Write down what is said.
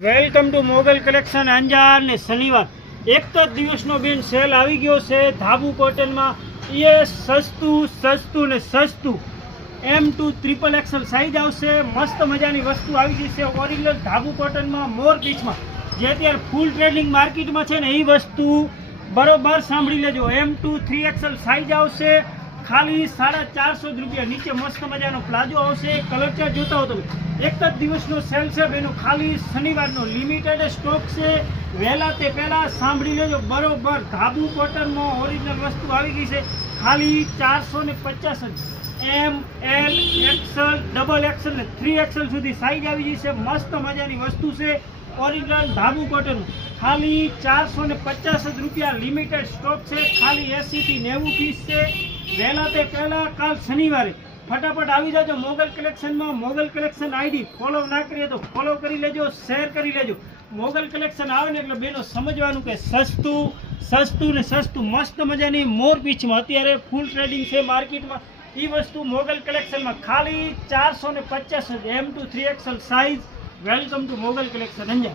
Welcome to Mogal collection Anjar ને શનિવાર એક જ દિવસનો બેન સેલ આવી ગયો છે ધાબુ કોટનમાં। એ સસ્તું ને સસ્તું M2 ટ્રિપલ એક્સલ સાઇઝ આવશે। મસ્ત મજાની વસ્તુ આવી ગઈ છે ઓરિજિનલ ધાબુ કોટનમાં મોર પીસમાં, જે અત્યારે ફૂલ ટ્રેન્ડિંગ માર્કેટમાં છે ને એ વસ્તુ બરોબર સાંભળી લેજો। M2 3XL સાઇઝ આવશે ખાલી 450 રૂપિયા। નીચે મસ્ત મજાનો પ્લાઝો આવશે। કલર ચાર્ટ જોતા હો તમે, એક જ દિવસનો સેલ છે બેનો, ખાલી શનિવારનો લિમિટેડ સ્ટોક છે। વહેલા તે પહેલાં સાંભળી લેજો બરોબર। ધાબુ કોટનમાં ઓરિજિનલ વસ્તુ આવી ગઈ છે ખાલી 450 જ। M L XL double XL ને 3XL સુધી સાઇઝ આવી ગઈ છે। મસ્ત મજાની વસ્તુ છે ઓરિજિનલ ધાબુ કોટન, ખાલી 450 જ રૂપિયા। લિમિટેડ સ્ટોક છે, ખાલી 80 થી 90 પીસ છે। વહેલા તે પહેલાં કાલ શનિવારે ફટાફટ આવી જાજો મોગલ કલેક્શનમાં। મોગલ કલેક્શન આઈડી ફોલો ના કરીએ તો ફોલો કરી લેજો, શેર કરી લેજો। મોગલ કલેક્શન આવે ને એટલે બેનો સમજવાનું કે સસ્તું ને સસ્તું મસ્ત મજાની મોર પીચમાં અત્યારે ફૂલ ટ્રેડિંગ છે માર્કેટમાં। એ વસ્તુ મોગલ કલેક્શનમાં ખાલી 450 જ। M2 3XL size. Welcome to Mogal collection Anjar.